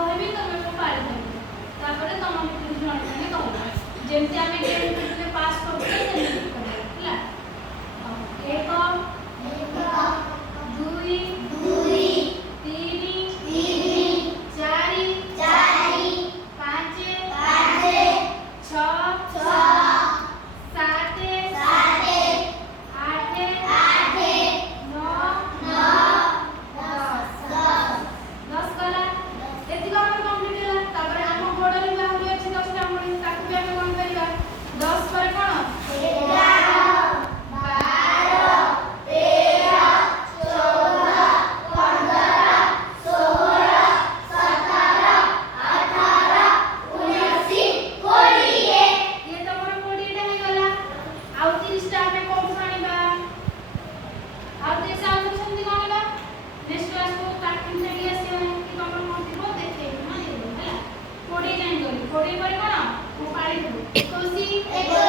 कहबी तुम को पारी देबो तापर तुम जण जण कहबो जेमति आमे गेम खेलले पास करबो सेमति करबो हला एक दुई तीन चारि पाँच छह सात आठ नौ 10 गला एति हम कंप्लीट होला तापर हम गोडरी बाहुरी अछि 10 टा मुड़ी ताकू भी हम कोन करिवा 10 पर कोन 20 पर कोन मु पाली देबो 21